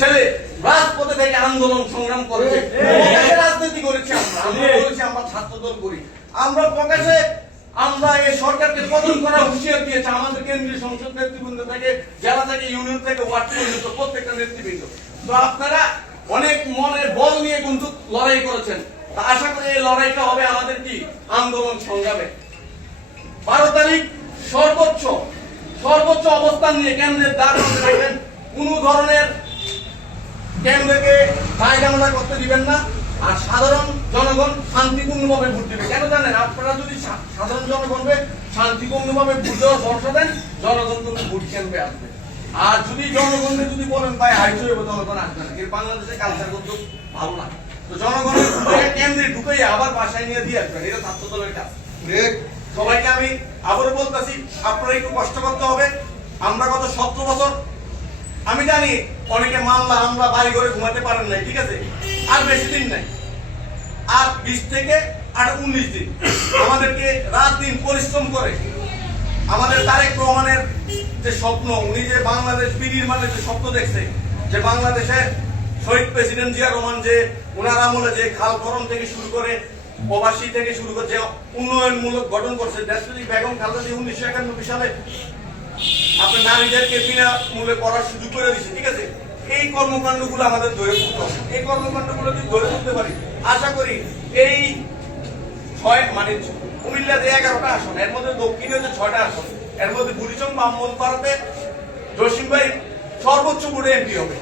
ছেলে রাজপথে থেকে আন্দোলন সংগ্রাম করেছে, রাজনীতি করেছি আমরা বলেছি আমরা ছাত্রদল করি। আমরা প্রকাশে আমরা এই সরকারকে পতন করার হুঁশিয়ার দিয়েছি আমাদের কেন্দ্রীয় সংসদ নেতৃবৃন্দ থেকে, জেলা থেকে, ইউনিয়ন থেকে, ওয়ার্ড পর্যন্ত প্রত্যেকটা নেতৃবৃন্দ। তো আপনারা অনেক মনের বল নিয়ে কিন্তু লড়াই করেছেন। আশা করি এই লড়াইটা হবে আমাদের কি আন্দোলন সংগ্রামে। 12 তারিখ সর্বোচ্চ অবস্থান নিয়ে কেন্দ্রের দ্বার বন্ধ রাখবেন। কোন ধরনের কেন্দ্রকে দায়জামনা করতে দিবেন না। আর সাধারণ জনগণ শান্তিপূর্ণভাবে ভোট দেবে। কেন জানেন? আপনারা যদি সাধারণ জনগণকে শান্তিপূর্ণভাবে ভোট দেওয়ার ভরসা দেন, জনগণ কিন্তু ভোট কেন্দ্রে আসবে। আর যদি জনগণকে যদি বলেন ভাই হাইজো হবে, জনগণ আসবে না। কিন্তু বাংলাদেশে কালচার কিন্তু ভালো না। তো জনগণের কেন্দ্রে ঢুকাই আবার বাসায় নিয়ে দিয়ে আসবেন, এটা ছাত্র দলের কাজ। সবাইকে আমি আবারও বলতেছি, আপনারা একটু কষ্ট করতে হবে। আমরা গত 17 বছর, আমি জানি অনেকে মামলা হামলা বাড়ি ঘরে ঘুমাতে পারেন নাই, ঠিক আছে? আর বেশি দিন নাই, আর 20 থেকে 19 দিন আমাদেরকে রাত দিন পরিশ্রম করে আমাদের তারেক রহমানের যে স্বপ্ন, উনি যে বাংলাদেশ বিনির্মাণের যে স্বপ্ন দেখছে, যে বাংলাদেশের শহীদ প্রেসিডেন্ট জিয়া রহমান যে ওনার আমলে যে খাল খনন থেকে শুরু করে প্রবাসী থেকে শুরু করে যে উন্নয়নমূলক গঠন করছে, দেশপ্রেমিক বেগম খালেদা জিয়া 1991 সালে আপনার নারীদেরকে বিনামূল্যে পড়ার সুযোগ করে দিচ্ছে, ঠিক আছে? এই কর্মকাণ্ডগুলো আমাদের ধরে তুলতে হবে। এই কর্মকাণ্ডগুলো যদি ধরে তুলতে পারি, আশা করি এই কুমিল্লাতে 11টা আসন, এর মধ্যে দক্ষিণে হচ্ছে 6টা আসন, এর মধ্যে বুড়িচং ব্রাহ্মণপাড়াতে জসিম ভাই সর্বোচ্চ ভোটে এমপি হবে,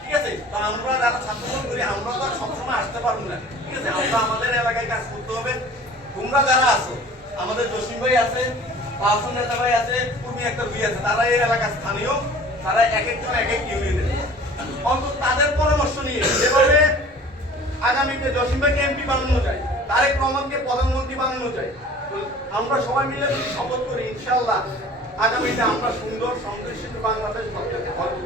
ঠিক আছে? তো আমরা যারা ছাত্রদল করি, আমরা তো আর সবসময় আসতে পারবো না, ঠিক আছে? আমরা আমাদের এলাকায় কাজ করতে হবে। তোমরা যারা আছো, আমাদের জসিম ভাই আছে, পাঁচজন নেতা ভাই আছে, পূর্বী একটা ভাই আছে, তারা এই এলাকার স্থানীয়, তারা এক একজন এক এক ইউনিয়নের, অন্তত তাদের পরামর্শ নিয়ে যেভাবে আগামীতে জসিম ভাইকে এমপি বানানো যায়, তারেক রহমানকে প্রধানমন্ত্রী বানানো যায়, তো আমরা সবাই মিলে যদি শপথ করি, ইনশাআল্লাহ আগামীতে আমরা সুন্দর সমৃদ্ধ বাংলাদেশ গড়তে পারবো।